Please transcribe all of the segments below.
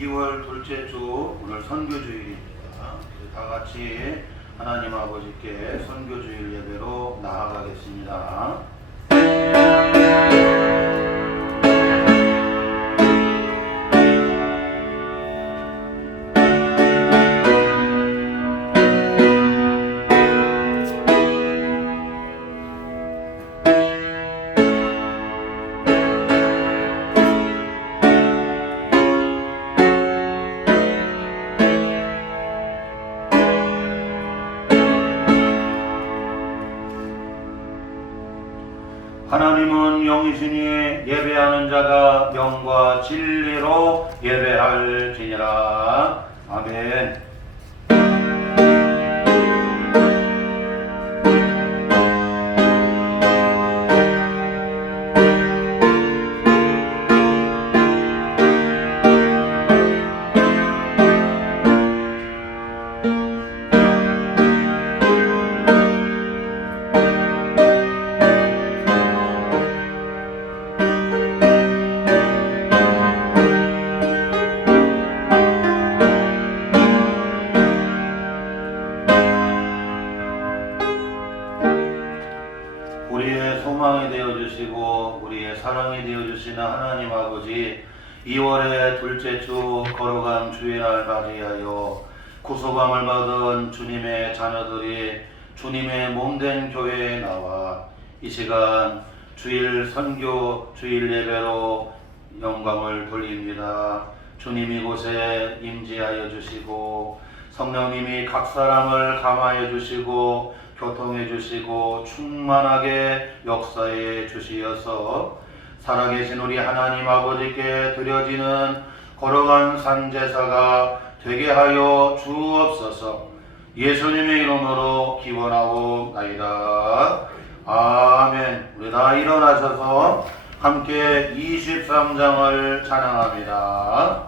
2월 둘째 주 오늘 선교주일입니다. 다 같이 하나님 아버지께 선교주일 예배로 나아가겠습니다. 하나님은 영이시니 예배하는 자가 영과 진리로 예배할지니라. 아멘. 우리의 소망이 되어주시고 우리의 사랑이 되어주시는 하나님 아버지, 2월의 둘째 주 걸어간 주일날 맞이하여 구속함을 받은 주님의 자녀들이 주님의 몸된 교회에 나와 이 시간 주일 선교 주일 예배로 영광을 돌립니다. 주님 이곳에 임재하여 주시고 성령님이 각 사람을 감화해 주시고 교통해 주시고 충만하게 역사해 주시어서 살아계신 우리 하나님 아버지께 드려지는 걸어간 산제사가 되게 하여 주옵소서. 예수님의 이름으로 기원하옵나이다. 아멘. 우리 다 일어나셔서 함께 23장을 찬양합니다.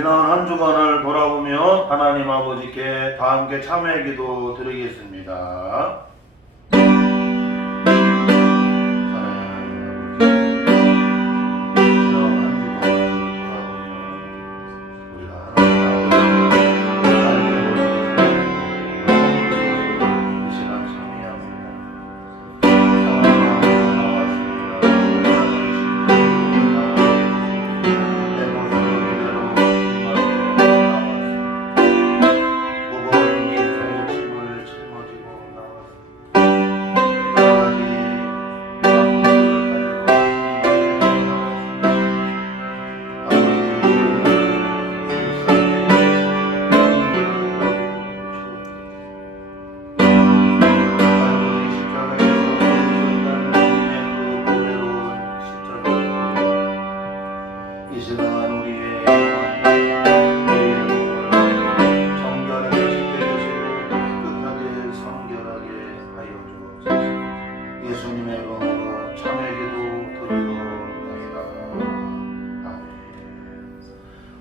지난 한 주간을 돌아보며 하나님 아버지께 다 함께 참회 기도 드리겠습니다.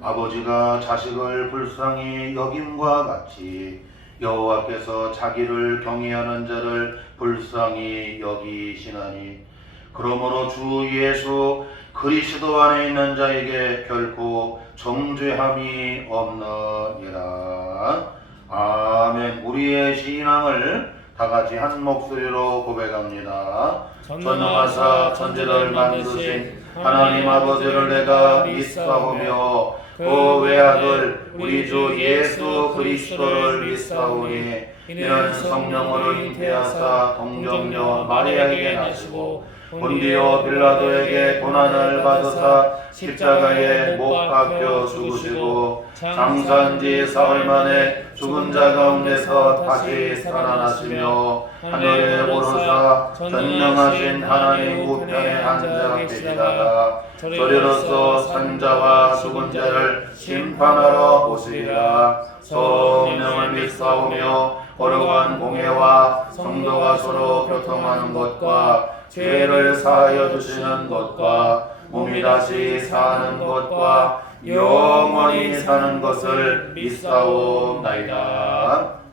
아버지가 자식을 불쌍히 여김과 같이 여호와께서 자기를 경외하는 자를 불쌍히 여기시나니 그러므로 주 예수 그리스도 안에 있는 자에게 결코 정죄함이 없느니라. 아멘. 우리의 신앙을 다 같이 한 목소리로 고백합니다. 전능하사 천지를 만드신 하나님 아버지를 내가 믿사오며 그 외아들 우리 주 예수 그리스도를 믿사오니 이는 성령으로 잉태하사 동정녀 마리아에게 나시고 본디오 빌라도에게 고난을 받으사 십자가에 못 박혀 죽으시고 장사한지 사흘 만에 죽은 자 가운데서 다시 살아나시며 하늘에 오르사 전능하신 하나님 우편에 앉아 계시다가 저리로서 산자와 죽은 자를 심판하러 오시리라. 성령을 믿사오며 거룩한 공예와 성도가 서로 교통하는 것과 죄를 사하여 주시는 것과 몸이 다시 사는 것과 영원히 사는 것을 믿사옵나이다.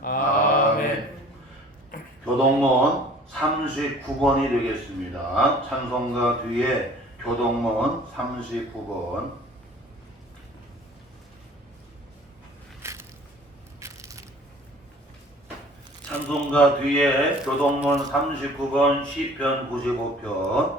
아멘. 교동문 39번이 되겠습니다. 찬송가 뒤에 교동문 39번. 찬송가 뒤에 교동문 39번 시편 95편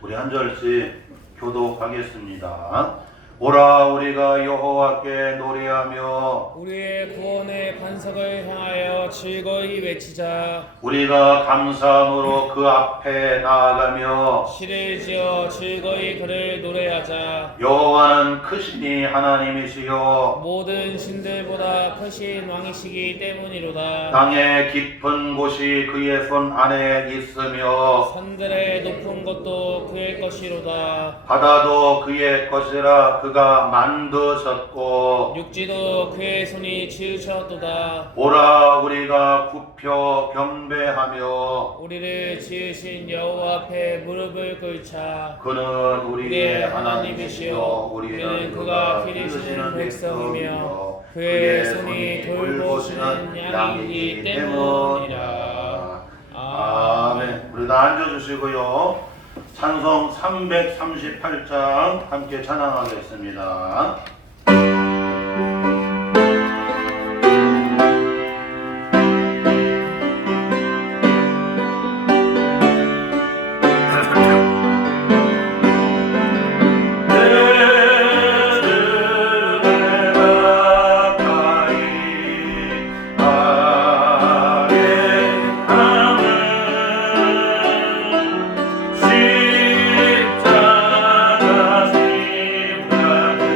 우리 한 절씩 교독하겠습니다. 오라 우리가 여호와께 노래하며 우리의 구원의 반석을 향하여 즐거이 외치자. 우리가 감사함으로 그 앞에 나아가며 시를 지어 즐거이 그를 노래하자. 여호와는 크시니 하나님이시요 모든 신들보다 크신 왕이시기 때문이로다. 땅의 깊은 곳이 그의 손 안에 있으며 산들의 높은 것도 그의 것이로다. 바다도 그의 것이라 그가 만드셨고 육지도 그의 손이 지으셨도다. 오라 우리가 굽혀 경배하며 우리를 지으신 여호와 앞에 무릎을 꿇자. 그는 우리의 하나님이시요 우리는 그가 기르시는 백성이며 그의 손이 돌보시는 양이기 때문이라. 아멘. 우리 다 앉아주시고요. 찬송 338장 함께 찬양하겠습니다. 십자가 십자가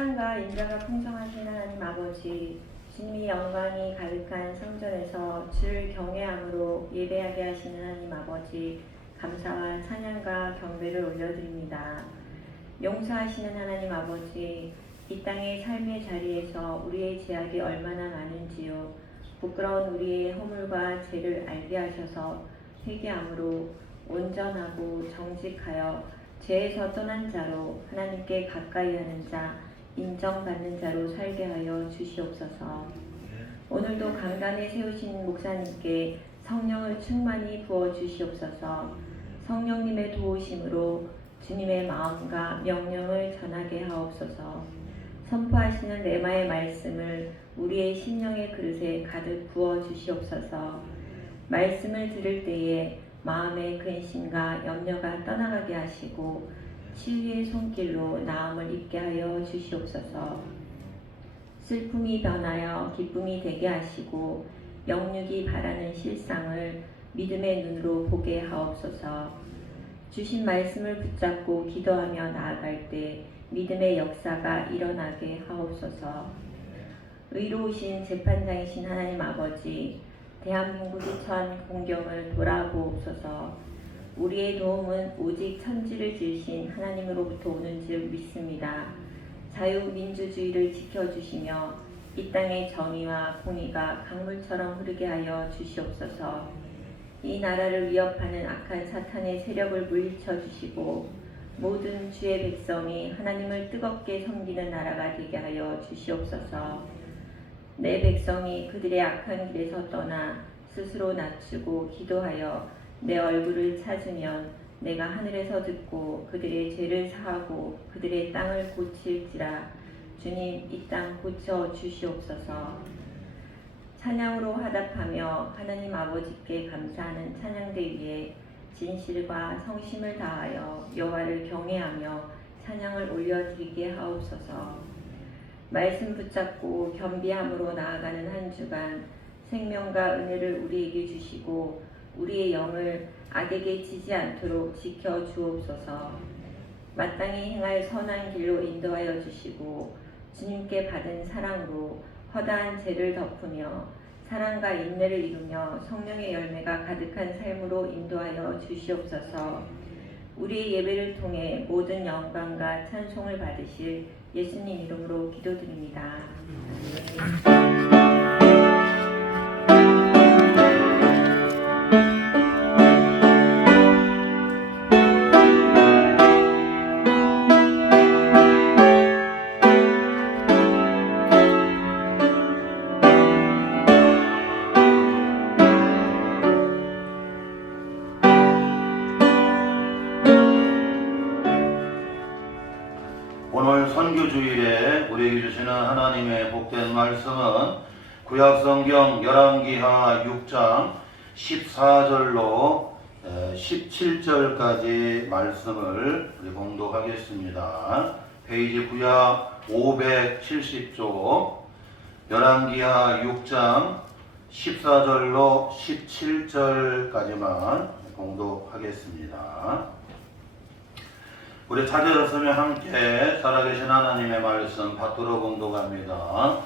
사랑과 인자가 풍성하신 하나님 아버지, 주님이 영광이 가득한 성전에서 주를 경외함으로 예배하게 하시는 하나님 아버지, 감사와 찬양과 경배를 올려드립니다. 용서하시는 하나님 아버지, 이 땅의 삶의 자리에서 우리의 죄악이 얼마나 많은지요. 부끄러운 우리의 허물과 죄를 알게 하셔서 회개함으로 온전하고 정직하여 죄에서 떠난 자로 하나님께 가까이 하는 자, 인정받는 자로 살게 하여 주시옵소서. 오늘도 강단에 세우신 목사님께 성령을 충만히 부어 주시옵소서. 성령님의 도우심으로 주님의 마음과 명령을 전하게 하옵소서. 선포하시는 레마의 말씀을 우리의 심령의 그릇에 가득 부어 주시옵소서. 말씀을 들을 때에 마음의 근심과 염려가 떠나가게 하시고 치유의 손길로 나음을 입게 하여 주시옵소서. 슬픔이 변하여 기쁨이 되게 하시고 영육이 바라는 실상을 믿음의 눈으로 보게 하옵소서. 주신 말씀을 붙잡고 기도하며 나아갈 때 믿음의 역사가 일어나게 하옵소서. 의로우신 재판장이신 하나님 아버지, 대한민국의 천 공경을 돌아보옵소서. 우리의 도움은 오직 천지를 지으신 하나님으로부터 오는 줄 믿습니다. 자유민주주의를 지켜주시며 이 땅의 정의와 공의가 강물처럼 흐르게 하여 주시옵소서. 이 나라를 위협하는 악한 사탄의 세력을 물리쳐 주시고 모든 주의 백성이 하나님을 뜨겁게 섬기는 나라가 되게 하여 주시옵소서. 내 백성이 그들의 악한 길에서 떠나 스스로 낮추고 기도하여 내 얼굴을 찾으면 내가 하늘에서 듣고 그들의 죄를 사하고 그들의 땅을 고칠지라. 주님, 이 땅 고쳐 주시옵소서. 찬양으로 화답하며 하나님 아버지께 감사하는 찬양대 위에 진실과 성심을 다하여 여호와를 경외하며 찬양을 올려드리게 하옵소서. 말씀 붙잡고 겸비함으로 나아가는 한 주간 생명과 은혜를 우리에게 주시고 우리의 영을 악에게 지지 않도록 지켜 주옵소서. 마땅히 행할 선한 길로 인도하여 주시고 주님께 받은 사랑으로 허다한 죄를 덮으며 사랑과 인내를 이루며 성령의 열매가 가득한 삶으로 인도하여 주시옵소서. 우리의 예배를 통해 모든 영광과 찬송을 받으실 예수님 이름으로 기도드립니다. 오늘 선교주일에 우리에게 주시는 하나님의 복된 말씀은 구약성경 열왕기하 6장 14절로 17절까지 말씀을 우리 봉독하겠습니다. 페이지 구약 570쪽 열왕기하 6장 14절로 17절까지만 봉독하겠습니다. 우리 찾아졌으면 함께 살아계신 하나님의 말씀 받들어 봉독합니다.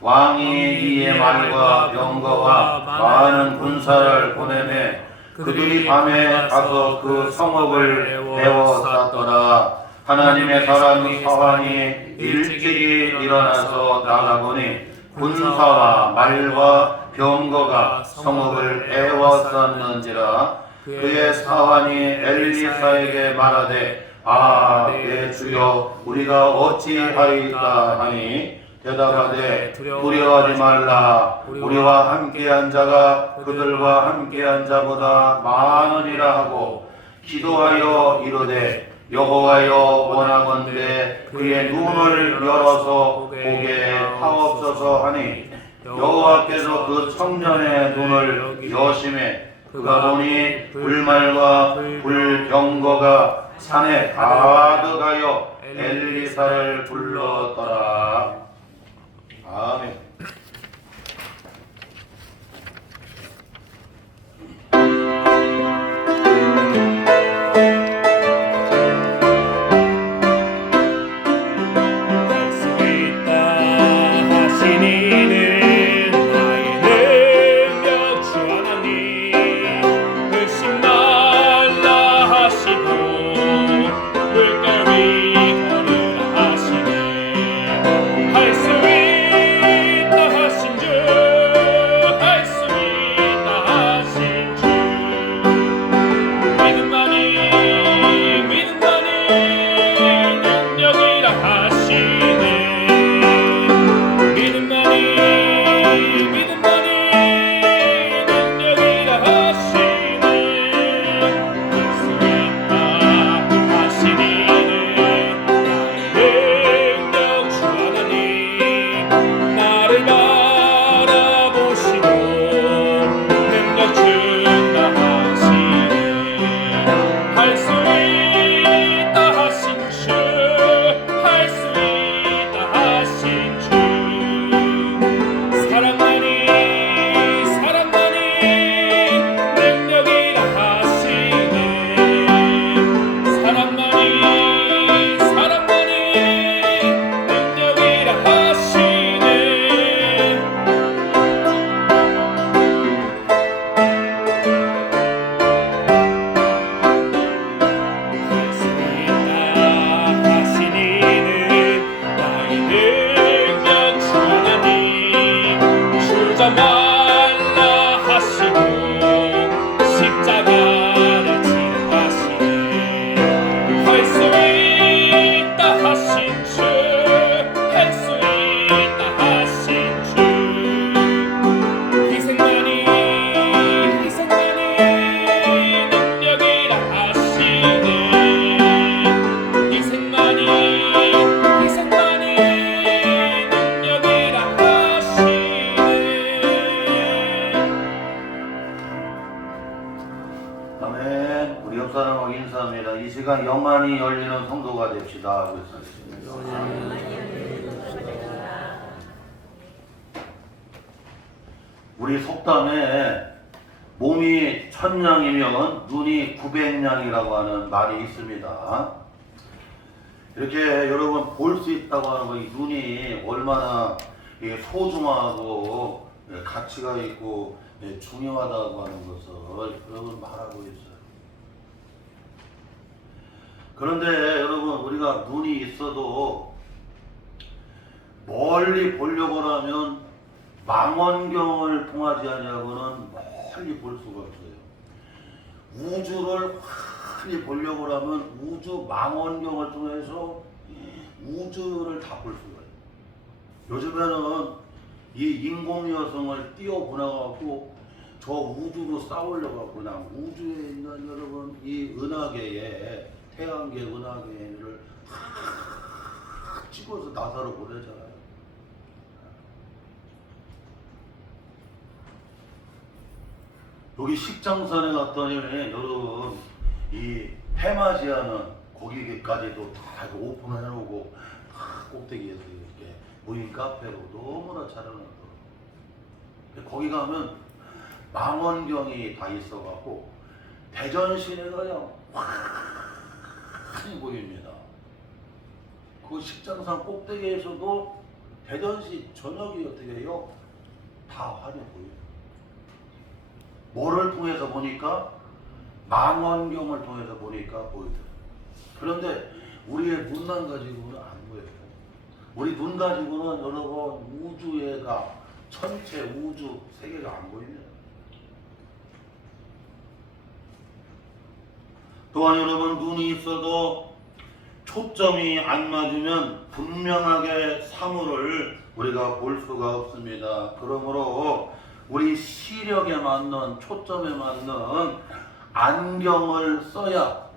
왕이 이의 말과 병거와 많은 군사를 보내매 그들이 밤에 가서 그 성읍을 에워쌌더라. 하나님의 사람 사환이 일찍이 일어나서 나가보니 군사와 말과 병거가 성읍을 에워쌌는지라. 그의 사환이 엘리사에게 말하되 내 주여 우리가 어찌하리까 하니 대답하되 두려워하지 말라. 우리와 함께한 자가 그들과 함께한 자보다 많으리라 하고 기도하여 이르되 여호와여 원하건대 그의 눈을 열어서 보게 하옵소서 하니 여호와께서 그 청년의 눈을 여심해 그가 보니 불말과 불병거가 산에 가득하여 엘리사를 불렀더라. 아멘. 말씀을 옆 사람하고 인사합니다. 이 시간 영안이 열리는 성도가 됩시다. 우리 속담에 몸이 1000냥이면 눈이 900냥이라고 하는 말이 있습니다. 이렇게 여러분 볼 수 있다고 하는 거, 이 눈이 얼마나 소중하고 가치가 있고 중요하다고 하는 것을 여러분 말하고 있어요. 그런데 여러분, 우리가 눈이 있어도 멀리 보려고 하면 망원경을 통하지 않냐고는 멀리 볼 수가 없어요. 우주를 멀리 보려고 하면 우주 망원경을 통해서 우주를 다 볼 수가 있어요. 요즘에는 이 인공위성을 띄워보내갖고 저 우주로 싸우려고 그냥 우주에 있는 여러분 이 은하계에 태양계 은하계를 찍어서 나사로 보내잖아요. 여기 식장산에 갔더니 여러분 이 해맞이하는 거기까지도 다 오픈을 해놓고 꼭대기에서 이렇게 무인 카페로 너무나 잘 해놨더라고요. 거기 가면 망원경이 다 있어갖고 대전 시내가 그냥 환히 보입니다. 그 식장산 꼭대기에서도 대전시 저녁이 어떻게 해요? 다 환히 보여요. 뭐를 통해서 보니까? 망원경을 통해서 보니까 보이죠. 그런데 우리의 눈만 가지고는 안 보여요. 우리 눈 가지고는 여러분 우주에가 전체 우주 세계가 안 보입니다. 또한 여러분 눈이 있어도 초점이 안 맞으면 분명하게 사물을 우리가 볼 수가 없습니다. 그러므로 우리 시력에 맞는 초점에 맞는 안경을 써야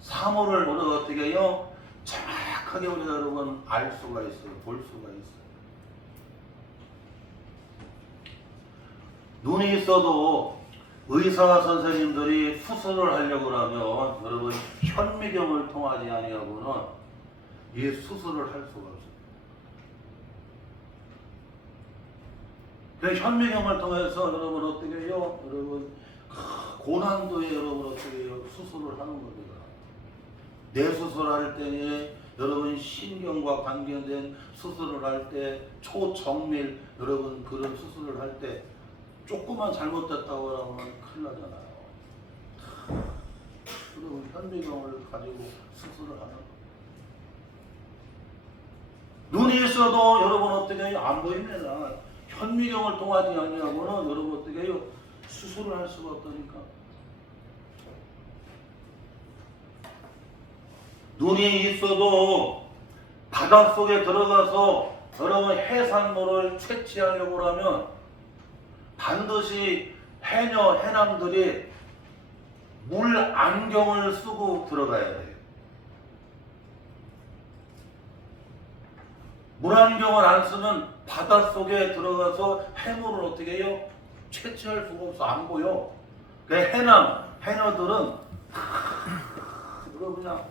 사물을 우리가 어떻게 해요? 정확하게 우리가 여러분 알 수가 있어요. 볼 수가 있어요. 눈이 있어도 의사 선생님들이 수술을 하려고 하면 여러분 현미경을 통하지 아니하고는 이 수술을 할 수가 없어요. 그 현미경을 통해서 여러분 어떻게 해요? 여러분 고난도에 여러분 어떻게 해요? 수술을 하는 겁니다. 뇌수술할 때에 여러분 신경과 관계된 수술을 할 때 초정밀 여러분 그런 수술을 할 때 조금만 잘못됐다고 하면 큰일 나잖아요. 여러분 현미경을 가지고 수술을 하는 거예요. 눈이 있어도 여러분 어떻게 해요? 안 보입니다. 현미경을 통하지 아니하고는 여러분 어떻게 해요? 수술을 할 수가 없다니까. 눈이 있어도 바닷속에 들어가서 여러분 해산물을 채취하려고 하면 반드시 해남들이 물 안경을 쓰고 들어가야 돼요. 물 안경을 안 쓰면 바닷속에 들어가서 해물을 어떻게 해요? 채취할 수가 없어. 안 보여. 그 해녀들은 그냥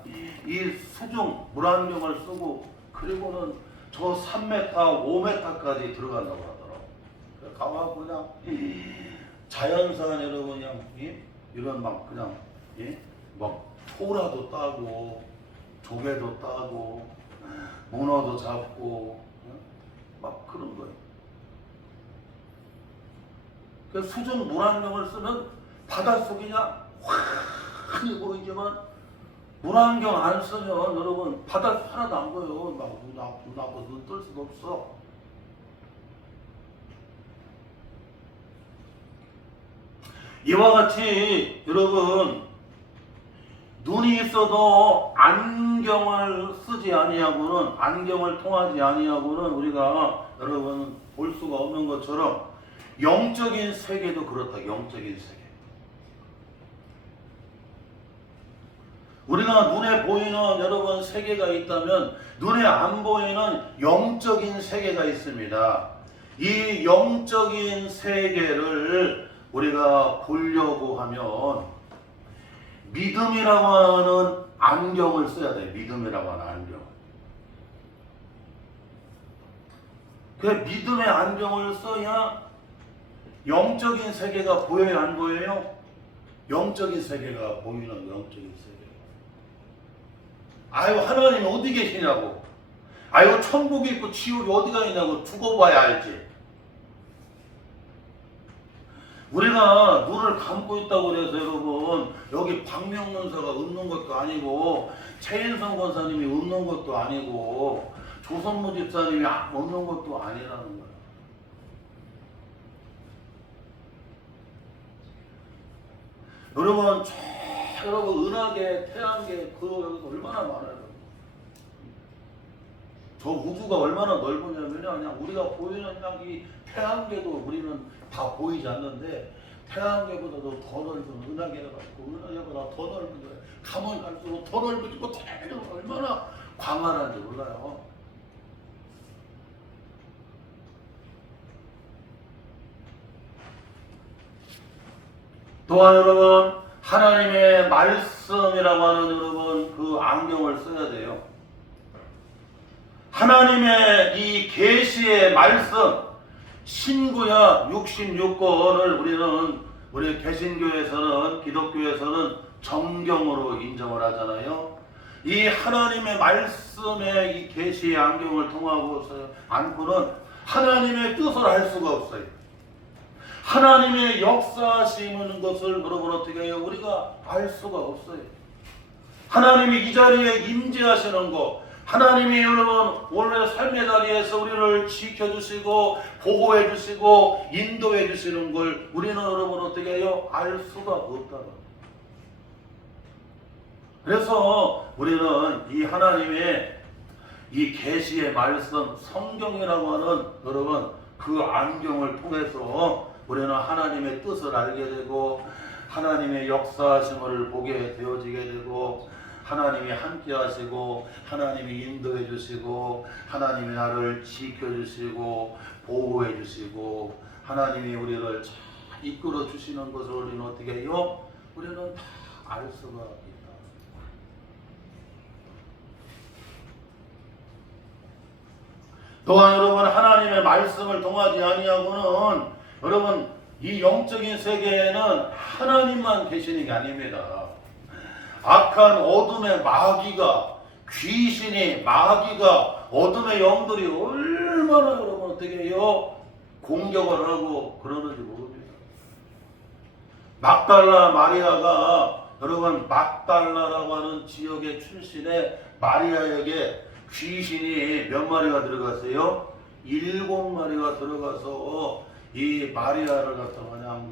이 수중 물 안경을 쓰고 그리고는 저 3m, 5m까지 들어간다고 하더라고. 가고 그냥 자연산 여러분 그냥 이런 막 그냥 막 소라도 따고 조개도 따고 문어도 잡고 막 그런 거예요. 그 수중 물안경을 쓰면 바닷속이냐 확 보이지만 물안경 안 쓰면 여러분 바닷속 하나도 안 보여요. 막 눈 아파 눈 뜰 수도 없어. 이와 같이 여러분 눈이 있어도 안경을 쓰지 아니하고는 안경을 통하지 아니하고는 우리가 여러분 볼 수가 없는 것처럼 영적인 세계도 그렇다. 영적인 세계. 우리가 눈에 보이는 여러분 세계가 있다면 눈에 안 보이는 영적인 세계가 있습니다. 이 영적인 세계를 우리가 보려고 하면 믿음이라고 하는 안경을 써야 돼. 믿음이라고 하는 안경. 그 믿음의 안경을 써야 영적인 세계가 보여요, 안 보여요? 영적인 세계가 보이는 영적인 세계. 아유, 하나님 어디 계시냐고. 아유, 천국이 있고 지옥이 어디가 있냐고 두고 봐야 알지. 우리가 눈을 감고 있다고 그래서 여러분, 여기 박명문사가 웃는 것도 아니고, 최인성 권사님이 웃는 것도 아니고, 조선무 집사님이 웃는 것도 아니라는 거야. 여러분, 여러분 은하계, 태양계 그 얼마나 많아요. 저 우주가 얼마나 넓으냐면요, 그냥 우리가 보이는 그냥 이 태양계도 우리는 다 보이지 않는데 태양계보다도 더 넓은 은하계가 있고 은하계보다 더 넓은 거예요. 가면 갈수록 더 넓어지고 대륙 얼마나 광활한지 몰라요. 또한 여러분, 하나님의 말씀이라고 하는 여러분 그 안경을 써야 돼요. 하나님의 이 계시의 말씀, 신구약 66권을 우리 개신교에서는, 기독교에서는 정경으로 인정을 하잖아요. 이 하나님의 말씀의 이 계시의 안경을 통하고서 안고는 하나님의 뜻을 알 수가 없어요. 하나님의 역사하시는 것을 여러분 어떻게 해요? 우리가 알 수가 없어요. 하나님이 이 자리에 임재하시는 것, 하나님이 여러분 오늘 삶의 자리에서 우리를 지켜주시고 보호해 주시고 인도해 주시는 걸 우리는 여러분 어떻게 해요? 알 수가 없다는. 그래서 우리는 이 하나님의 이 계시의 말씀, 성경이라고 하는 여러분 그 안경을 통해서 우리는 하나님의 뜻을 알게 되고 하나님의 역사하심을 보게 되어지게 되고 하나님이 함께 하시고 하나님이 인도해 주시고 하나님이 나를 지켜 주시고 보호해 주시고 하나님이 우리를 잘 이끌어 주시는 것을 우리는 어떻게 해요? 우리는 다 알 수가 있다. 또한 여러분 하나님의 말씀을 통하지 아니하고는 여러분 이 영적인 세계에는 하나님만 계시는 게 아닙니다. 악한 어둠의 마귀가, 귀신이, 마귀가, 어둠의 영들이 얼마나 여러분 어떻게 해요? 공격을 하고 그러는지 모릅니다. 막달라 마리아가 여러분 막달라라고 하는 지역의 출신의 마리아에게 귀신이 몇 마리가 들어갔어요? 7마리가 들어가서 이 마리아를 갖다 그냥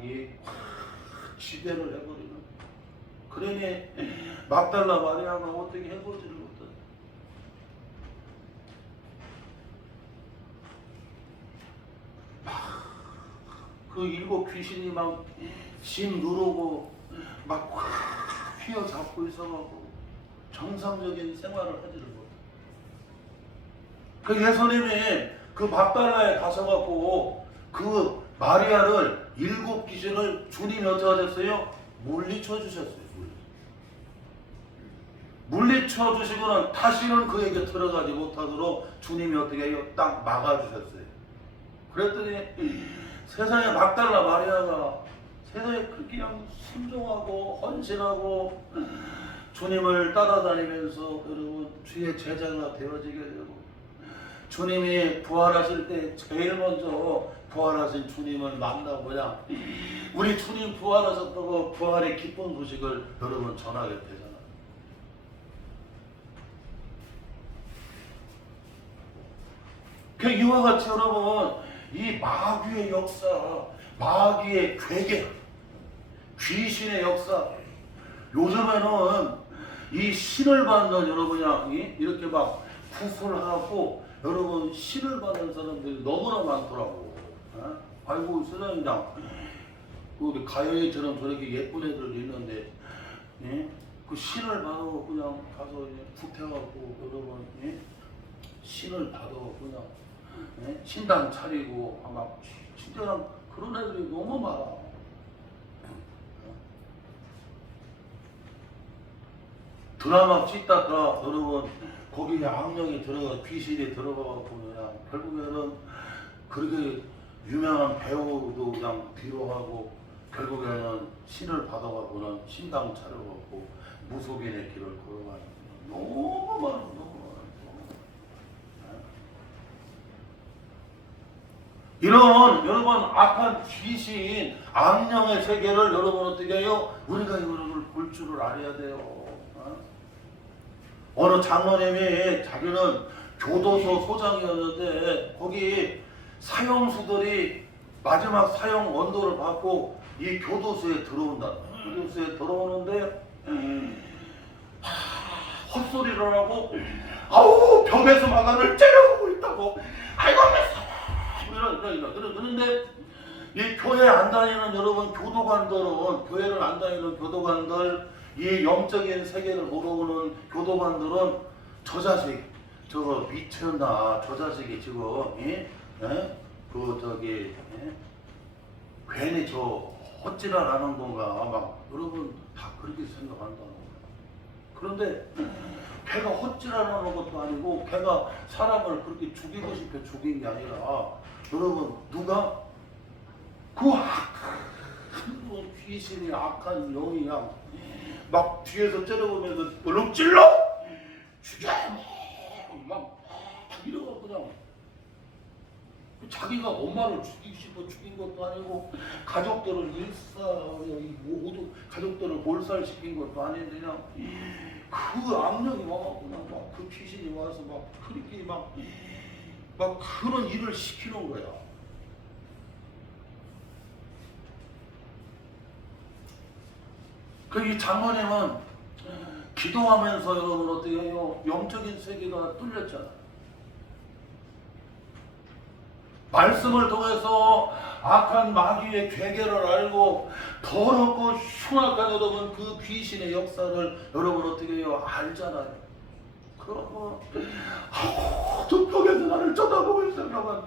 지배를 해버리는. 그러니 막달라 마리아가 어떻게 해보지를 못해. 그 7 귀신이 막 심 누르고 막 휘어잡고 있어가지고 정상적인 생활을 하지를 못해. 그 예수님이 그 막달라에 가셔갖고 그 마리아를 7 귀신을 주님이 어떻게 하셨어요? 물리쳐 주셨어요. 물리쳐 주시고는 다시는 그에게 들어가지 못하도록 주님이 어떻게 해요? 딱 막아주셨어요. 그랬더니 세상에 막달라 마리아가 세상에 그렇게 그냥 순종하고 헌신하고 주님을 따라다니면서 여러분 주의 제자가 되어지게 되고 주님이 부활하실 때 제일 먼저 부활하신 주님을 만나고 그냥 우리 주님 부활하셨다고 부활의 기쁜 소식을 여러분 전하게 되잖아요. 그 이와 같이 여러분 이 마귀의 역사, 마귀의 괴계, 귀신의 역사, 요즘에는 이 신을 받는 여러분이 이렇게 막 구슬하고 여러분 신을 받는 사람들이 너무나 많더라고. 아이고 세상에 우리 가요이처럼 저렇게 예쁜 애들 있는데 그 신을 받아 그냥 가서 붙여갖고 여러분 신을 받아 그냥 신당 차리고 아마 진짜 그런 애들이 너무 많아. 드라마 찍다가 여러분 거기에 악령이 들어가 귀신이 들어가고 그냥 결국에는 그렇게 유명한 배우도 그냥 뒤로 하고 결국에는 신을 받아가고는 신당 차려갖고 무속인의 길을 걸어가는 너무 많아 너무 많아. 이런 여러분 악한 귀신 악령의 세계를 여러분 어떻게 해요? 우리가 이거를 볼 줄을 알아야 돼요. 어느 장로님이 자기는 교도소 소장이었는데 거기 사형수들이 마지막 사형 원도를 받고 이 교도소에 들어온다. 교도소에 들어오는데 헛소리를 하고 아우 벽에서 마간을 째려보고 있다고 아이고 그런데 이 교회 안 다니는 여러분 교도관들은 교회를 안 다니는 교도관들 이 영적인 세계를 모르는 교도관들은 저 자식 저거 미쳤나 저 자식이 지금 그 저기 괜히 저 헛질을 하는 건가 막 여러분 다 그렇게 생각한다는 거예요. 그런데 걔가 헛질하는 것도 아니고 걔가 사람을 그렇게 죽이고 싶어 죽인 게 아니라 여러분 누가 그 악한 귀신이 악한 영이 그냥 막 뒤에서 째려보면서 얼른 찔러 죽여 막 이러고 그냥 자기가 엄마를 죽이고 싶어 죽인 것도 아니고 가족들을 모두 가족들을 몰살시킨 것도 아닌데 그냥 그 악령이 와갖고 그냥 막 그 귀신이 와서 막 그렇게 막 그런 일을 시키는 거야. 그 이 장모님은 기도하면서 여러분 어떻게 해요? 영적인 세계가 뚫렸잖아. 말씀을 통해서 악한 마귀의 괴계를 알고 더럽고 흉악한 여러분 그 귀신의 역사를 여러분 어떻게 해요? 알잖아요. 그러고 저 벽에서 나를 쳐다보고 있으면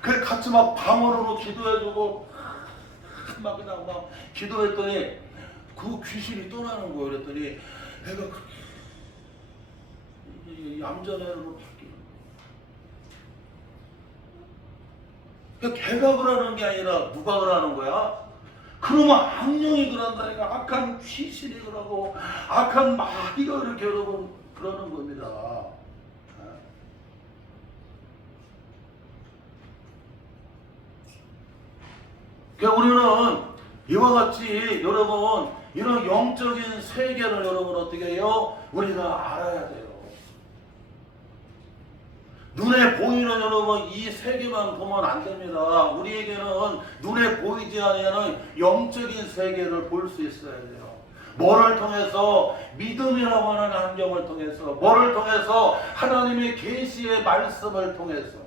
그 같이 막 방언으로 기도해주고 막 그냥 막 기도했더니 그 귀신이 떠나는 거예요. 그랬더니 애가 얌전해로 바뀌는 거예요. 걔가 그러는 게 아니라 누가 그러는 거야? 그러면 악령이 그런다니까 악한 귀신이 그러고 악한 마귀가 이렇게 여러분 그러는 겁니다. 그러니까 우리는 이와 같이 여러분 이런 영적인 세계를 여러분 어떻게 해요? 우리가 알아야 돼요. 눈에 보이는 여러분 이 세계만 보면 안 됩니다. 우리에게는 눈에 보이지 않는 영적인 세계를 볼 수 있어야 돼요. 뭐를 통해서? 믿음이라고 하는 안경을 통해서. 뭐를 통해서? 하나님의 계시의 말씀을 통해서.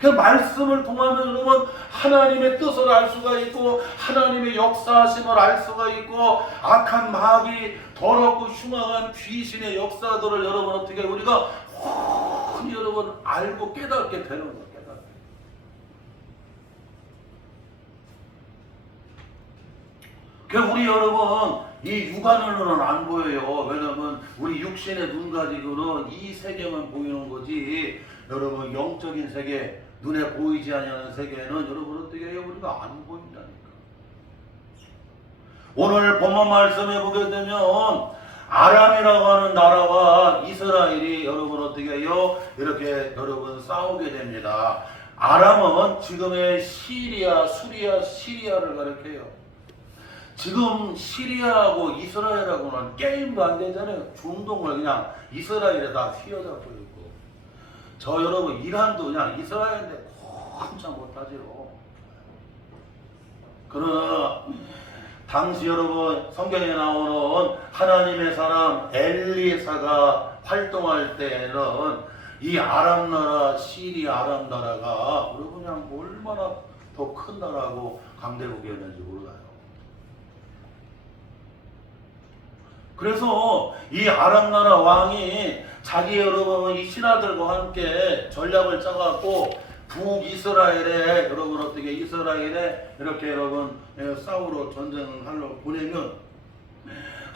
그 말씀을 통하면 여러분 하나님의 뜻을 알 수가 있고 하나님의 역사하심을 알 수가 있고 악한 마귀 더럽고 흉악한 귀신의 역사들을 여러분 어떻게 우리가 훤히 여러분 알고 깨닫게 되는 거예요. 깨닫게. 그 우리 여러분 이 육안으로는 안 보여요. 왜냐하면 우리 육신의 눈 가지고는 이 세계만 보이는 거지. 여러분 영적인 세계 눈에 보이지 않는 세계는 여러분 어떻게 해요? 우리가 안 보인다니까. 오늘 본문 말씀에 보게 되면 아람이라고 하는 나라와 이스라엘이 여러분 어떻게 해요? 이렇게 여러분 싸우게 됩니다. 아람은 지금의 시리아를 가리켜요. 지금 시리아하고 이스라엘하고는 게임도 안 되잖아요. 중동을 그냥 이스라엘에 다 휘어잡고 있고. 저 여러분 이란도 그냥 이스라엘인데 꼼짝 못하죠. 그러나 당시 여러분 성경에 나오는 하나님의 사람 엘리사가 활동할 때에는 이 아람 나라 시리아 아람 나라가 여러분 그냥 얼마나 더 큰 나라고 강대국이었는지 몰라요. 그래서 이 아람 나라 왕이 자기 여러분 이 신하들과 함께 전략을 짜갖고 북이스라엘에 여러분 어떻게 이스라엘에 이렇게 여러분 싸우러 전쟁을 하려고 보내면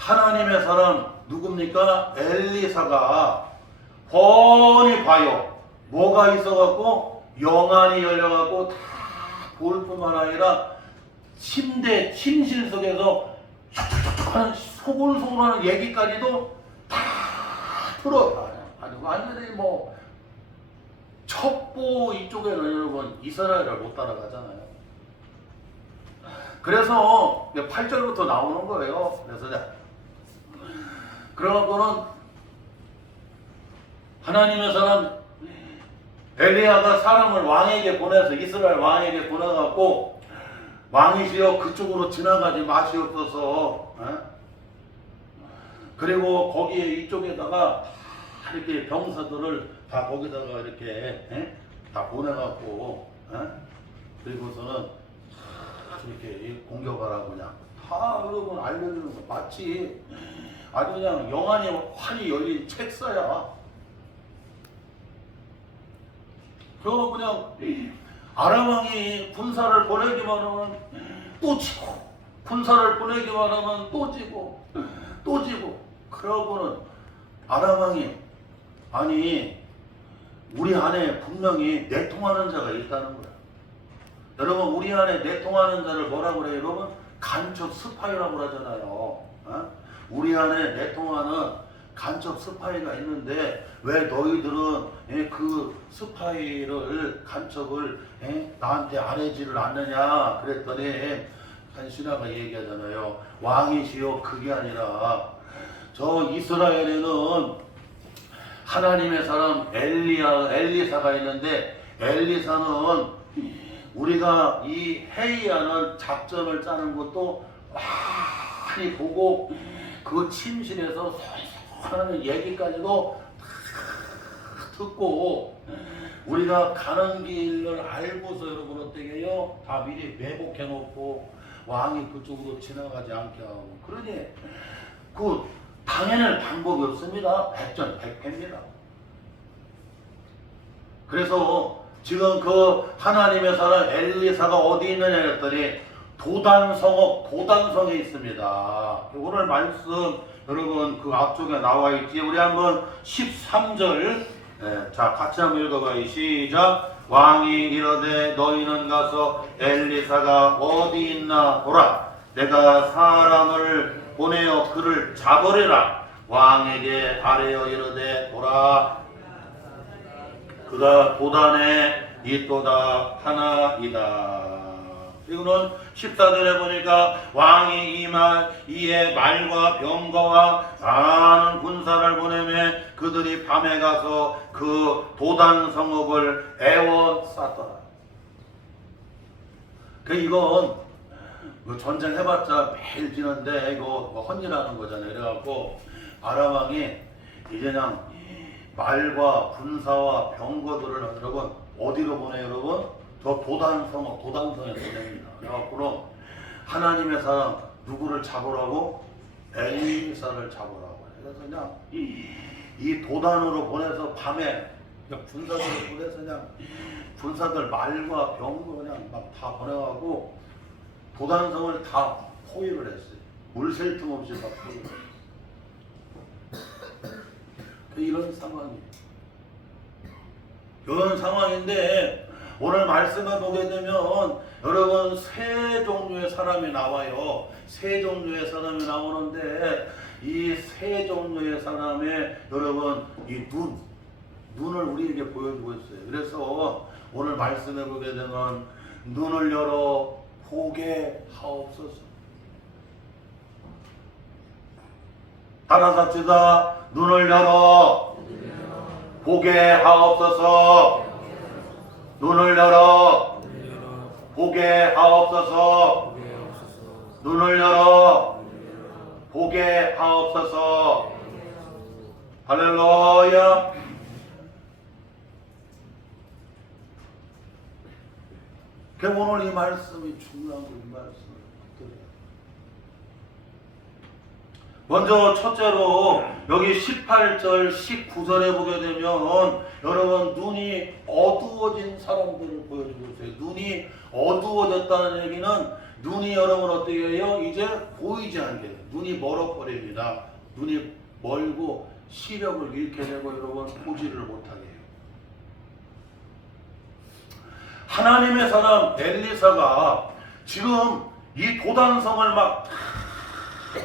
하나님의 사람 누굽니까? 엘리사가 훤히 봐요. 뭐가 있어갖고 영안이 열려갖고 다 볼 뿐만 아니라 침실 속에서 소곤소곤하는 얘기까지도 다 들어. 아니 완전히 뭐 첩보 이쪽에는 여러분 이스라엘을 못 따라가잖아요. 그래서 8절부터 나오는 거예요. 그래서 그래갖고는 하나님의 사람 엘리야가 사람을 왕에게 보내서 이스라엘 왕에게 보내갖고 왕이시여 그쪽으로 지나가지 마시옵소서. 그리고 거기에 이쪽에다가 이렇게 병사들을 다 거기다가 이렇게 다 보내갖고 그리고서는 이렇게 공격하라고 그냥 다 여러분 알려주는 거 마치 아주 그냥 영안이 환히 열린 책사야. 그거 그냥 아람 왕이 군사를 보내기만 하면 또 지고 군사를 보내기만 하면 또 지고 또 지고 그러고는 아람 왕이 아니 우리 안에 분명히 내통하는 자가 있다는 거야. 여러분 우리 안에 내통하는 자를 뭐라고 그래요? 여러분 간첩 스파이라고 그러잖아요. 우리 안에 내통하는 간첩 스파이가 있는데 왜 너희들은 그 스파이를 간첩을 나한테 안 해지를 않느냐 그랬더니 한 신하가 얘기하잖아요. 왕이시여 그게 아니라 저 이스라엘에는 하나님의 사람 엘리사가 있는데 엘리사는 우리가 이 회의하는 작전을 짜는 것도 많이 보고 그 침실에서 하는 얘기까지도 듣고 우리가 가는 길을 알고서 여러분 어떻게 해요? 다 미리 매복해 놓고 왕이 그쪽으로 지나가지 않게 하고 그러니 그 당해낼 방법이 없습니다. 백전백패입니다. 그래서 지금 그 하나님의 사람 엘리사가 어디 있느냐 했더니 도단성에 있습니다. 오늘 말씀 여러분 그 앞쪽에 나와 있지. 우리 한번 13절 자 같이 한번 읽어봐요. 시작. 왕이 이르되 너희는 가서 엘리사가 어디 있나 보라. 내가 사람을 보내어 그를 잡으리라. 왕에게 아뢰어 이르되 보라. 그가 도단에 있도다 하나이다. 이거는 14절에 보니까 왕이 이에 말과 병거와 많은 군사를 보내며 그들이 밤에 가서 그 도단 성읍을 에워쌌더라. 이건 전쟁 해봤자 매일 지는데 이거 헌일하는 거잖아요. 그래갖고 아람 왕이 이제 그냥 말과 군사와 병거들을 여러분 어디로 보내요 여러분? 저 도단성에 보냅니다. 그래갖고 하나님의 사람 누구를 잡으라고? 엘리사를 잡으라고. 그래서 그냥 이 도단으로 보내서 밤에 군사들을 보내서 그냥 군사들 말과 병거 그냥 막 다 보내가고 도단성을 다 포위를 했어요. 물 셀 틈 없이 다 포위를 했어요. 이런 상황이에요. 이런 상황인데 오늘 말씀을 보게 되면 여러분 세 종류의 사람이 나와요. 세 종류의 사람이 나오는데 이 세 종류의 사람의 여러분 이 눈을 우리에게 보여주고 있어요. 그래서 오늘 말씀을 보게 되면 눈을 열어 보게 하옵소서. 따라잡시다. 눈을 열어 보게 하옵소서. 눈을 열어 보게 하옵소서. 눈을 열어 보게 하옵소서. 할렐루야. 오늘 이 말씀이 중요한 거 이 말씀을 드려요. 먼저 첫째로 여기 18절 19절에 보게 되면 여러분 눈이 어두워진 사람들을 보여주고 있어요. 눈이 어두워졌다는 얘기는 눈이 여러분 어떻게 해요? 이제 보이지 않게 돼요. 눈이 멀어버립니다. 눈이 멀고 시력을 잃게 되고 여러분 보지를 못하게 해요. 하나님의 사람 엘리사가 지금 이 도단성을 막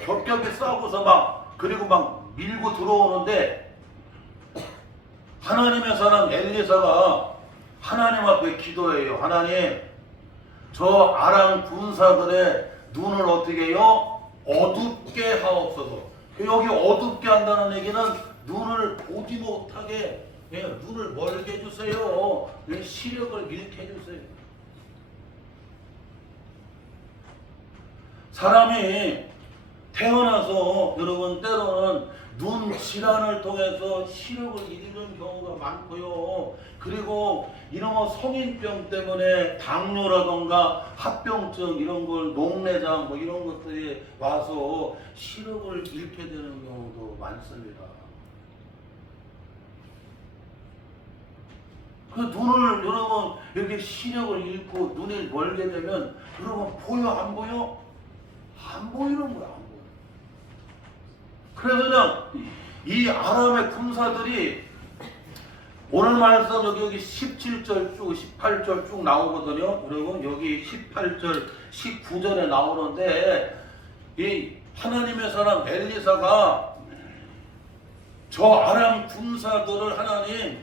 겹겹이 싸고서 막 그리고 막 밀고 들어오는데 하나님의 사람 엘리사가 하나님 앞에 기도해요. 하나님, 저 아람 군사들의 눈을 어떻게 해요? 어둡게 하옵소서. 여기 어둡게 한다는 얘기는 눈을 보지 못하게, 눈을 멀게 해주세요. 시력을 잃게 해주세요. 사람이 태어나서 여러분 때로는 눈 질환을 통해서 시력을 잃는 경우가 많고요. 그리고 이런 성인병 때문에 당뇨라던가 합병증 이런 걸 녹내장 뭐 이런 것들이 와서 시력을 잃게 되는 경우도 많습니다. 그 눈을 여러분 이렇게 시력을 잃고 눈이 멀게 되면 여러분 보여 안 보여? 안 보이는 거야. 안 보여. 그래서 그냥 이 아람의 군사들이 오늘 말씀 여기 17절 쭉 18절 쭉 나오거든요. 여러분 여기 18절 19절에 나오는데 이 하나님의 사람 엘리사가 저 아람 군사들을 하나님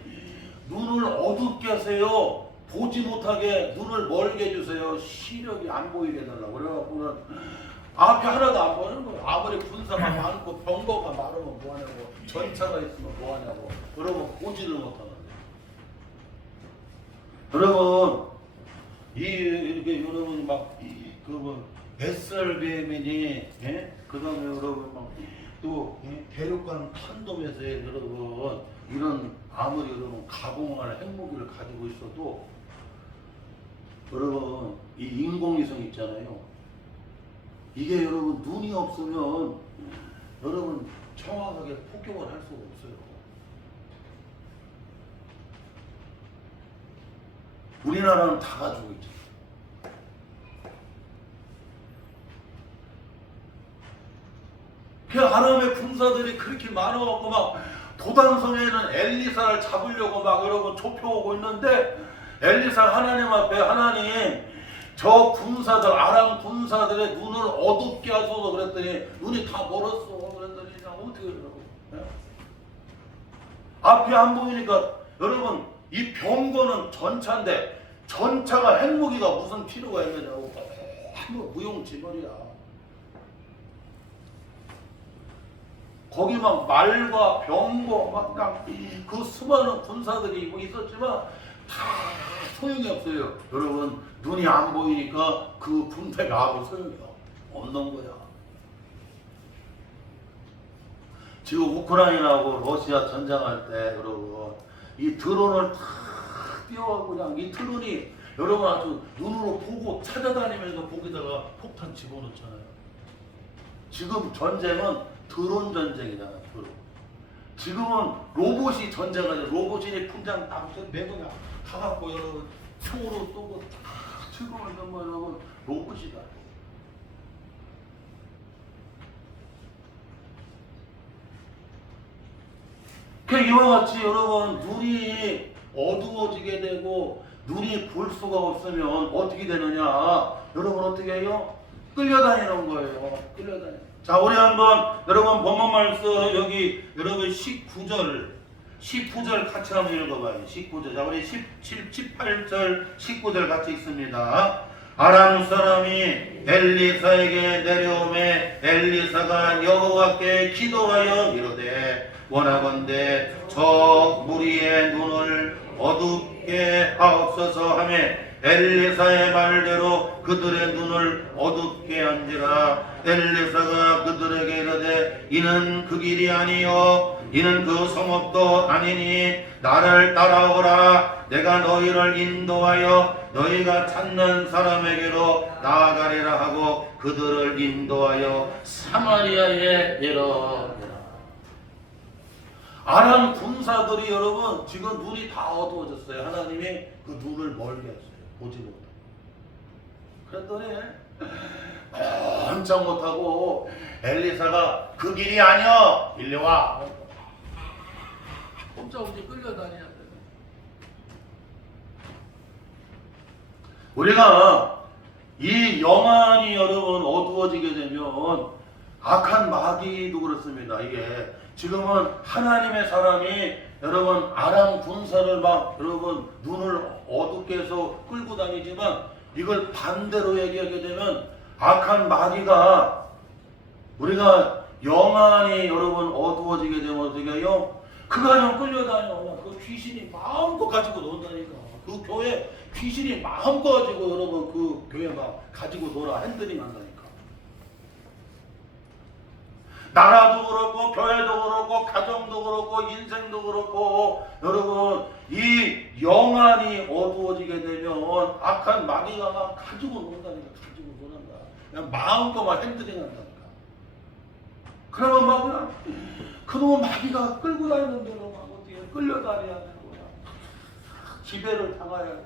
눈을 어둡게 하세요. 보지 못하게 눈을 멀게 해주세요. 시력이 안 보이게 해달라고. 그래갖고는 앞에 하나도 안 보이는 거예요. 아무리 군사가 많고 병거가 많으면 뭐하냐고, 전차가 있으면 뭐하냐고. 여러분 보지를 못하는데. 여러분 이렇게 여러분 막 그 SRBM이니, 그 다음에 여러분 또 대륙간 탄도에서 여러분 이런 아무리 여러분 가공할 핵무기를 가지고 있어도 여러분 이 인공위성 있잖아요. 이게 여러분 눈이 없으면 여러분 정확하게 폭격을 할 수가 없어요. 우리나라는 다 가지고 있죠. 그 아람의 군사들이 그렇게 많아갖고 막 도단성에는 엘리사를 잡으려고 막 여러분 좁혀오고 있는데 엘리사 하나님 앞에 하나님 저 군사들 아람 군사들의 눈을 어둡게 하소서 그랬더니 눈이 다 멀었어. 그랬더니 어떻게 그러고 앞이 안 보이니까 여러분 이 병거는 전차인데 전차가 핵무기가 무슨 필요가 있느냐고 아무 무용지물이야. 거기 막 말과 병거 막 그 수많은 군사들이 있었지만 다 소용이 없어요. 여러분 눈이 안 보이니까 그 군대가 아무 소용이 없는 거야. 지금 우크라이나하고 러시아 전쟁할 때 여러분 이 드론을 다 띄워가고 그냥 이 드론이 여러분 아주 눈으로 보고 찾아다니면서 거기다가 폭탄 집어넣잖아요. 지금 전쟁은 드론 전쟁이잖아. 드론. 지금은 로봇이 전쟁을 해. 로봇이 풍장 딱 매고 가갖고 여러분 총으로 쏘고 다 지금은 정말 여러분 로봇이다. 이와 같이 여러분 눈이 어두워지게 되고 눈이 볼 수가 없으면 어떻게 되느냐? 여러분 어떻게 해요? 끌려다니는 거예요. 끌려다니. 자, 우리 한번 여러분 본문 말씀 여기 여러분 19절 같이 한번 읽어봐요. 19절. 자, 우리 18절 19절 같이 읽습니다. 아람 사람이 엘리사에게 내려오매 엘리사가 여호와께 기도하여 이르되 원하건대 저 무리의 눈을 어둡게 하옵소서 하며 엘리사의 말대로 그들의 눈을 어둡게 한지라. 엘리사가 그들에게 이르되 이는 그 길이 아니요 이는 그 성읍도 아니니 나를 따라오라. 내가 너희를 인도하여 너희가 찾는 사람에게로 나아가리라 하고 그들을 인도하여 사마리아에 이르니라. 아람 군사들이 여러분 지금 눈이 다 어두워졌어요. 하나님이 그 눈을 멀게 했어요. 보지 못하고. 그랬더니 엄청 못하고 엘리사가 그 길이 아니여 일리 와. 꼼짝없이 끌려다녀야 돼. 우리가 이 영안이 여러분 어두워지게 되면 악한 마귀도 그렇습니다. 이게 지금은 하나님의 사람이 여러분 아람 군사를 막 여러분 눈을 어둡게 해서 끌고 다니지만 이걸 반대로 얘기하게 되면 악한 마귀가 우리가 영안이 여러분 어두워지게 되면 어떻게 해요? 그가 좀 끌려다녀. 그 귀신이 마음껏 가지고 논다니까. 그 교회 귀신이 마음껏 가지고 여러분 그 교회 막 가지고 놀아. 핸들링 한다니까. 나라도 그렇고 교회도 그렇고 가정도 그렇고 인생도 그렇고 여러분 이 영안이 어두워지게 되면 악한 마귀가 막 가지고 논다니까. 가지고 논한다. 그냥 마음껏 막 핸들링 한다니까. 그러면 막 그냥 그놈의 마귀가 끌고 다니는 대로 막 어떻게 끌려다녀야 되는 거야. 지배를 당해야 돼.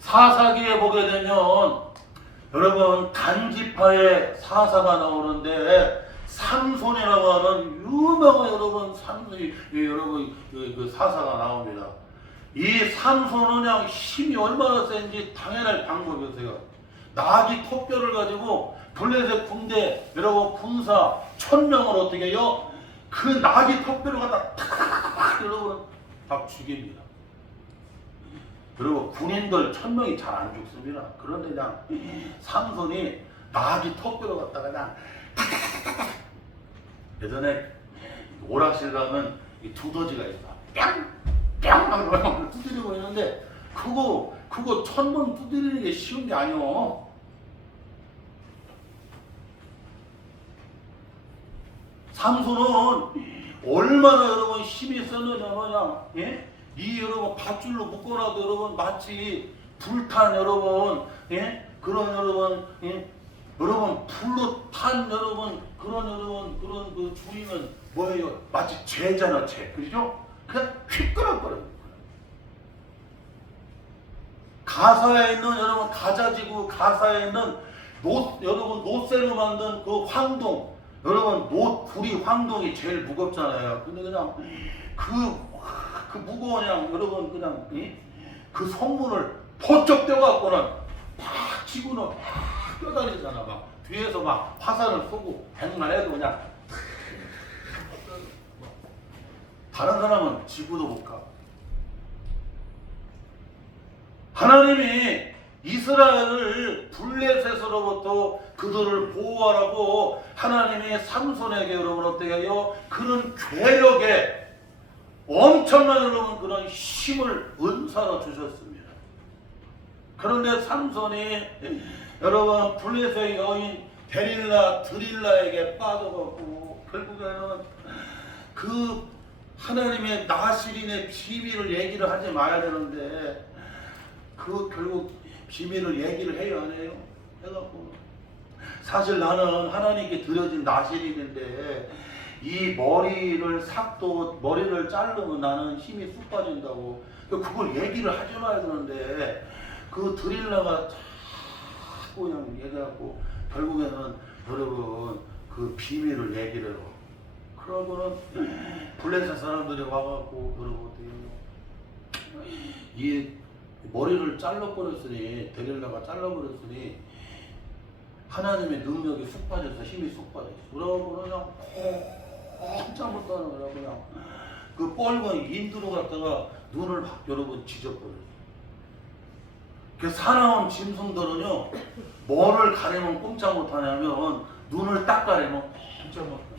사사기에 보게 되면 여러분 단지파의 사사가 나오는데 삼손이라고 하는 유명한 여러분 삼손이 여러분 그 사사가 나옵니다. 이 삼손은 그냥 힘이 얼마나 센지 당연할 방법이 없어요. 나귀 턱뼈를 가지고 블레셋 군대 여러분 군사 1000명을 어떻게 해요? 그 나귀 턱뼈를 갖다 탁 여러분 다 죽입니다. 그리고 군인들 1000명이 잘 안 죽습니다. 그런데 그냥 삼손이 나귀 턱뼈를 갖다가 그냥 예전에 오락실 가면 이 두더지가 있어. 뿅! 하고 두드리고 있는데 그거 1000번 두드리는 게 쉬운 게 아니오. 삼손은 얼마나 여러분 힘이 있었느냐면 예? 이 여러분 밧줄로 묶어놔도 여러분 마치 불탄 여러분 예? 그런 여러분 예? 여러분 불로 탄 여러분 그런 그 줄이면 뭐예요? 마치 죄잖아 죄 그죠? 그냥 휘끄럭거려. 가사에 있는 여러분 가자지구 가사에 있는 여러분 노쇠로 만든 그 황동 여러분 구리 황동이 제일 무겁잖아요. 근데 그냥 그 무거운 그냥 여러분 그냥 그 성문을 번쩍 떼갖고는 팍 치고는 팍 뛰어다니잖아. 막 뒤에서 막 화살을 쏘고 백만 해도 그냥 다른 사람은 지구도 못 가. 하나님이 이스라엘을 블레셋으로부터 그들을 보호하라고 하나님이 삼손에게 여러분 어떻게 해요? 그런 괴력에 엄청난 여러분 그런 힘을 은사로 주셨습니다. 그런데 삼손이 여러분 블레셋의 여인 드릴라에게 빠져갖고 결국에는 그 하나님의 나시린의 비밀을 얘기를 하지 말아야 되는데 그 결국 비밀을 얘기를 해요 안 해요? 해갖고 사실 나는 하나님께 드려진 나시린인데 이 머리를 자르면 나는 힘이 쑥 빠진다고 그걸 얘기를 하지 말아야 되는데 그 드릴라가 자꾸 그냥 얘기하고 결국에는 여러분 그 비밀을 얘기를 해요. 그러고는 블레셋 사람들이 와갖고 여러분 이 머리를 잘라버렸으니 데릴라가 잘라버렸으니 하나님의 능력이 쑥 빠져서 힘이 쑥 빠졌어. 그러고 그냥 꼼짝 못하는 거야. 그냥 그 뻘건 인두로 갔다가 눈을 막 여러분 지져버렸어. 그 사나운 짐승들은요 뭐를 가리면 꼼짝 못하냐면 눈을 딱 가리면 꼼짝 못한다.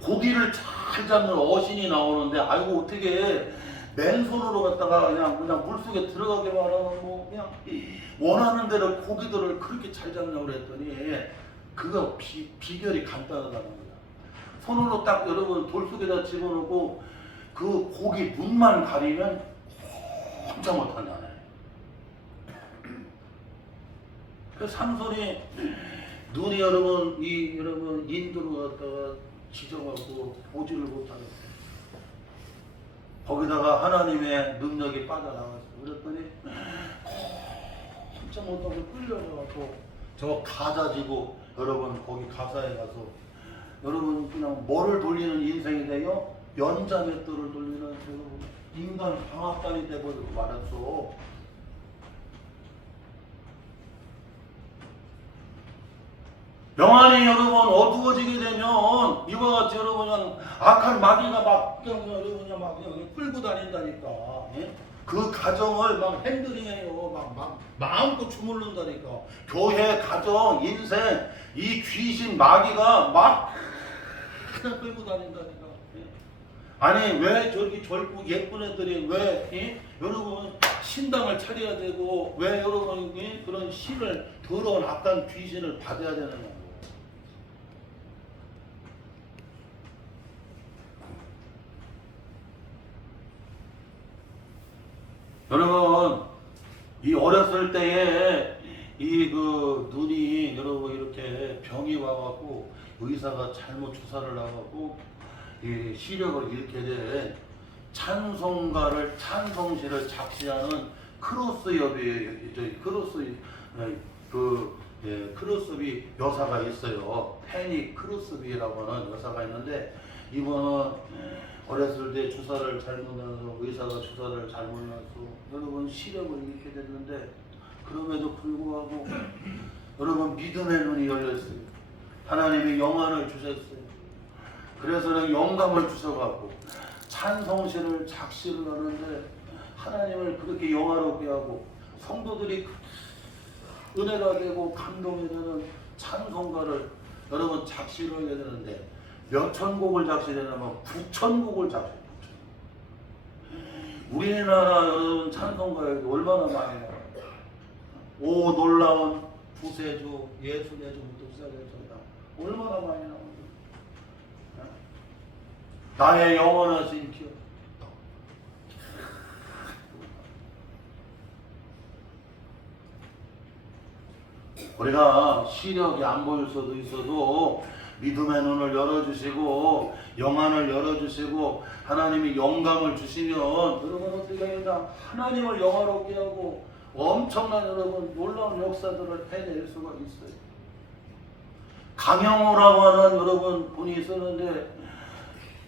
고기를 잘 잡는 어신이 나오는데 아이고 어떻게 맨손으로 갔다가 그냥 물속에 들어가게만 하면 뭐 그냥 원하는 대로 고기들을 그렇게 잘 잡냐고 그랬더니 그거 비결이 간단하다는 거야. 손으로 딱 여러분 돌 속에다 집어넣고 그 고기 눈만 가리면 꼼짝 못한다네. 그 삼손이 눈이 여러분 인도로 갔다가 지져갖고 보지를 못하겠어. 거기다가 하나님의 능력이 빠져나갔어. 그랬더니 꼼짝 못하고 끌려가고 저 가자지고 여러분 거기 가사에 가서 여러분 그냥 뭐를 돌리는 인생이 돼요? 연자맷돌을 돌리는 여러분 인간 방앗간이 돼버리고 말았어. 영안이 여러분 어두워지게 되면 이와 같이 여러분 그냥 악한 마귀가 막 그냥 끌고 다닌다니까. 예? 그 가정을 막 핸들링해요. 막 마음껏 주물른다니까. 교회, 가정, 인생 이 귀신 마귀가 막 그냥 끌고 다닌다니까. 예? 아니 왜 저렇게 젊고 예쁜 애들이 왜 여러분 신당을 차려야 되고 왜 여러분 그런 신을 더러운 악한 귀신을 받아야 되느냐. 여러분 이 어렸을 때에 이 그 눈이 여러분 이렇게 병이 와갖고 의사가 잘못 주사를 놔갖고 이 시력을 잃게 된 찬송가를 찬송시를 작시하는 크로스엽이 크로스비 여사가 있어요. 페니 크로스비라고 하는 여사가 있는데 이분은 어렸을 때 주사를 잘못 놔서 의사가 주사를 잘못 놔서 여러분 시력을 잃게 됐는데 그럼에도 불구하고 여러분 믿음의 눈이 열렸어요. 하나님이 영안을 주셨어요. 그래서는 영감을 주셔갖고 찬송시를 작시를 하는데 하나님을 그렇게 영화롭게 하고 성도들이 은혜가 되고 감동이 되는 찬송가를 여러분 작시를 하게 되는데 몇천 곡을 작시되냐면 9,000곡을 작시해요. 우리나라 여러분 찬송가에 얼마나 많이 나와요. 오 놀라운 구세주 예수의 주부터 시작해서 얼마나 많이 나오는 나의 영원하신 기억. 우리가 시력이 안 보일 수도 있어도 믿음의 눈을 열어주시고 영안을 열어주시고 하나님이 영감을 주시면 여러분 어떻게 합니다? 하나님을 영화롭게 하고 엄청난 여러분 놀라운 역사들을 해낼 수가 있어요. 강영호라고 하는 여러분 분이 있었는데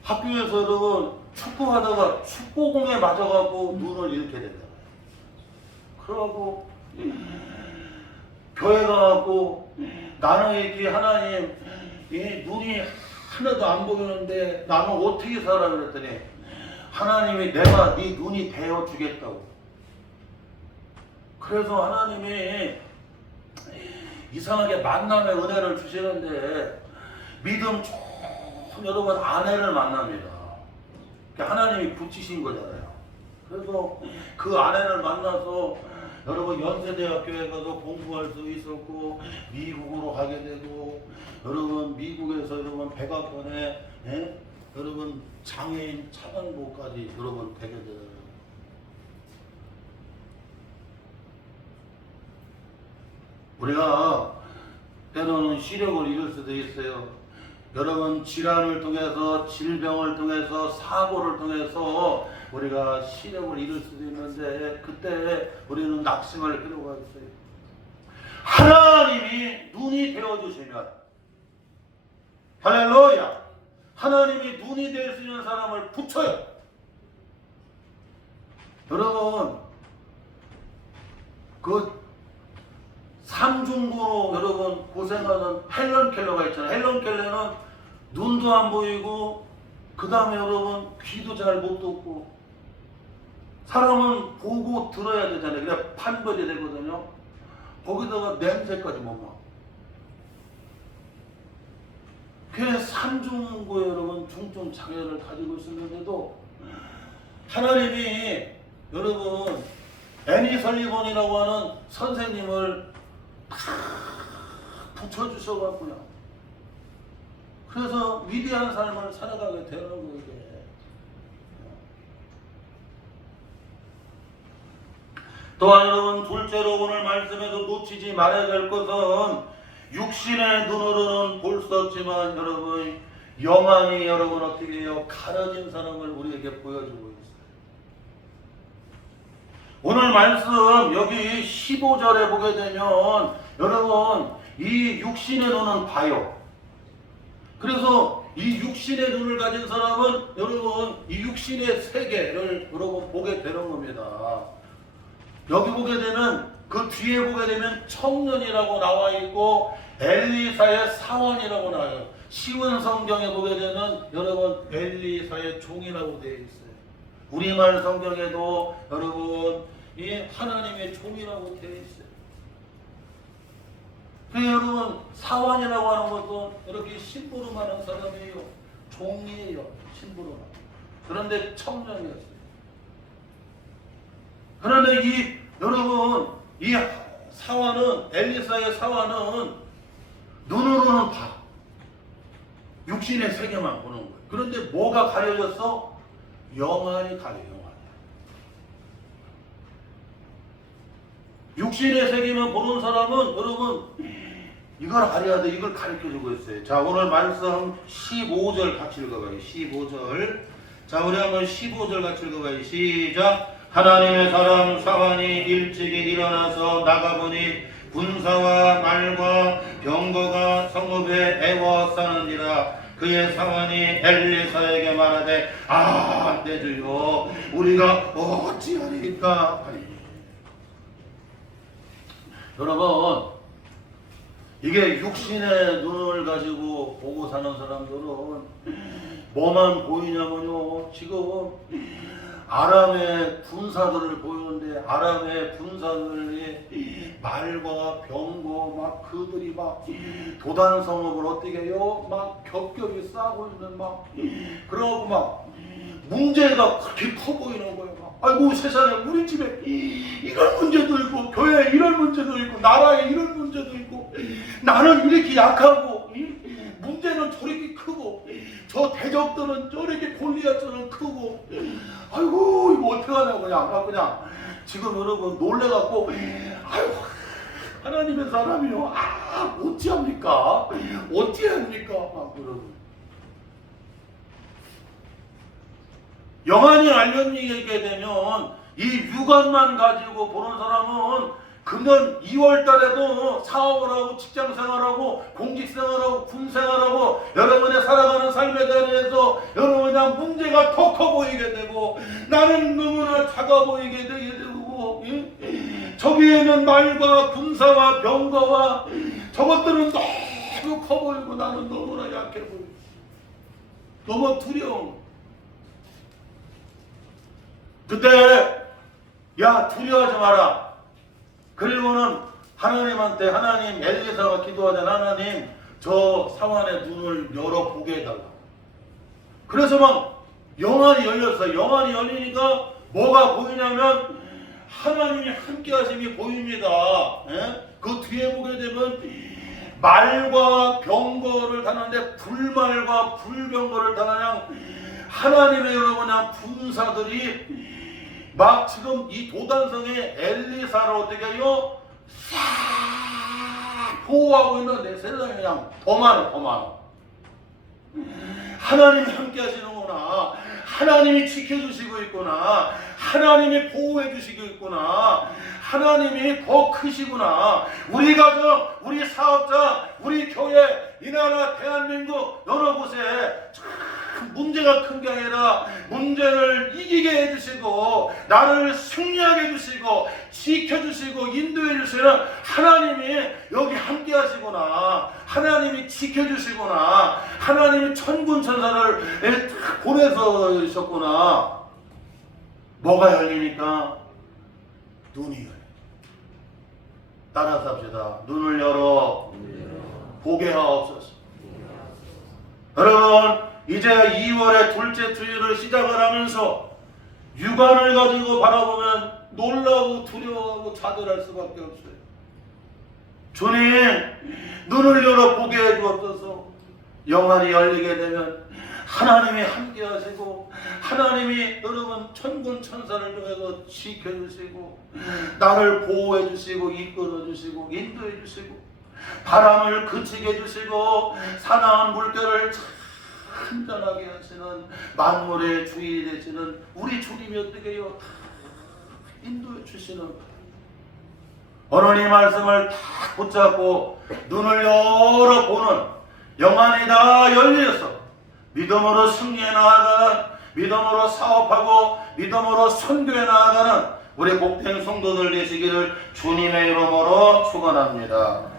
학교에서 여러분 축구하다가 축구공에 맞아가고 눈을 잃게 된다. 그러고 교회 가갖고 나는 이렇게 하나님 눈이 하나도 안 보이는데 나는 어떻게 살아 그랬더니 하나님이 내가 네 눈이 되어주겠다고. 그래서 하나님이 이상하게 만남의 은혜를 주시는데 믿음 좋은 여러분 아내를 만납니다. 하나님이 붙이신 거잖아요. 그래서 그 아내를 만나서 여러분 연세대학교에 가서 공부할 수 있었고 미국으로 가게 되고 여러분 미국에서 여러분 백악관에 여러분 장애인 차관보까지 여러분 되게 되잖아요. 우리가 때로는 시력을 잃을 수도 있어요. 여러분 질환을 통해서 질병을 통해서 사고를 통해서 우리가 시력을 잃을 수도 있는데 그때 우리는 낙심할 필요가 있어요. 하나님이 눈이 되어주시면 할렐루야 하나님이 눈이 될 수 있는 사람을 붙여요. 여러분 그 삼중고로 여러분 고생하는 헬런 켈러가 있잖아요. 헬런 켈러는 눈도 안 보이고 그 다음에 여러분 귀도 잘 못 듣고 사람은 보고 들어야 되잖아요. 그래야 판별이 되거든요. 거기다가 냄새까지 못 나. 그래 삼중고에 여러분 중증 장애를 가지고 있었는데도 하나님이 여러분 애니 설리번이라고 하는 선생님을 붙여주셔갖고요. 그래서 위대한 삶을 살아가게 되는 거예요. 또한 여러분, 둘째로 오늘 말씀에서 놓치지 말아야 될 것은 육신의 눈으로는 볼 수 없지만 여러분, 영안이 여러분 어떻게 해요? 가려진 사람을 우리에게 보여주고 있어요. 오늘 말씀 여기 15절에 보게 되면 여러분, 이 육신의 눈은 봐요. 그래서 이 육신의 눈을 가진 사람은 여러분, 이 육신의 세계를 여러분 보게 되는 겁니다. 여기 보게 되면, 그 뒤에 보게 되면 청년이라고 나와 있고 엘리사의 사원이라고 나와요. 쉬운 성경에 보게 되면 여러분, 엘리사의 종이라고 되어 있어요. 우리말 성경에도 여러분, 이 하나님의 종이라고 되어 있어요. 그 여러분, 사원이라고 하는 것도 이렇게 심부름하는 사람이에요. 종이에요. 심부름. 그런데 청년이었어요. 그런데 이 여러분, 이 사원은, 엘리사의 사원은 눈으로는 봐. 육신의 세계만 보는 거예요. 그런데 뭐가 가려졌어? 영안이 가려. 영안이. 육신의 세계만 보는 사람은 여러분, 이걸 알아야 돼. 이걸 가르쳐주고 있어요. 자, 오늘 말씀 15절 같이 읽어봐요. 15절. 자, 우리 한번 15절 같이 읽어봐요. 시작. 하나님의 사람 사반이 일찍이 일어나서 나가보니 군사와 말과 병거가 성읍에 에워싸는지라. 그의 사환이 엘리사에게 말하되 내 주여, 우리가 어찌하리까 하니. 여러분, 이게 육신의 눈을 가지고 보고 사는 사람들은 뭐만 보이냐면요, 지금 아람의 군사들을 보이는데 아람의 군사들이 말과 병거 막 그들이 막 도단 성읍을 어떻게 해요? 막 겹겹이 싸고 있는 막 그러고 막 문제가 그렇게 커 보이는 거예요. 막. 아이고 세상에, 우리 집에 이런 문제도 있고 교회에 이런 문제도 있고 나라에 이런 문제도 있고 나는 이렇게 약하고 문제는 저렇게 크고 저 대적들은 저렇게 골리앗처럼 크고 아이고 이거 어떡하냐 그냥 지금 여러분 놀래갖고 아이고 하나님의 사람이요 어찌합니까 막 그러고 영안이 알려지게 되면 이 육안만 가지고 보는 사람은 금년 2월 달에도 사업을 하고 직장 생활하고 공직 생활하고 군 생활하고 여러분의 살아가는 삶에 대해서 여러분의 문제가 더 커 보이게 되고 나는 너무나 작아 보이게 되고 저기에는 말과 군사와 병거와 저것들은 너무 커 보이고 나는 너무나 약해 보이고 너무 두려워. 그때 야 두려워하지 마라. 그리고는 하나님한테 하나님 엘리사가 기도하자 하나님 저 사환의 눈을 열어보게 해달라. 그래서 막 영안이 열렸어요. 영안이 열리니까 뭐가 보이냐면 하나님이 함께 하심이 보입니다. 그 뒤에 보게 되면 말과 병거를 타는데 불말과 불병거를 타는 하나님의 여러분의 군사들이 막 지금 이 도단성에 엘리사를 어떻게 해요? 싹 보호하고 있는데 세상에 그냥 더 많아. 하나님이 함께 하시는구나. 하나님이 지켜주시고 있구나. 하나님이 보호해 주시고 있구나. 하나님이 더 크시구나. 우리 가정, 우리 사업자, 우리 교회, 이 나라 대한민국 여러 곳에 문제가 큰 게 아니라 문제를 이기게 해주시고 나를 승리하게 해주시고 지켜주시고 인도해 주시는 하나님이 여기 함께 하시구나. 하나님이 지켜주시구나. 하나님이 천군 천사를 보내셨구나. 뭐가 열리니까? 눈이 열려. 따라서 합시다. 눈을 열어 보게 하옵소서. 여러분 이제 2월의 둘째 주일을 시작을 하면서 육안을 가지고 바라보면 놀라고 두려워하고 자들할 수밖에 없어요. 주님, 눈을 열어 보게 해주옵소서. 영안이 열리게 되면 하나님이 함께 하시고, 하나님이 여러분 천군 천사를 통해서 지켜주시고, 나를 보호해 주시고, 이끌어 주시고, 인도해 주시고, 바람을 그치게 해주시고, 사나운 물결을 한전하게 하시는 만물의 주인이 되시는 우리 주님이 어떻게 해요? 인도해 주시는 오늘 이 말씀을 다 붙잡고 눈을 열어보는 영안이 다 열려서 믿음으로 승리해 나아가는, 믿음으로 사업하고 믿음으로 선교해 나아가는 우리 복된 성도들 되시기를 주님의 이름으로 축원합니다.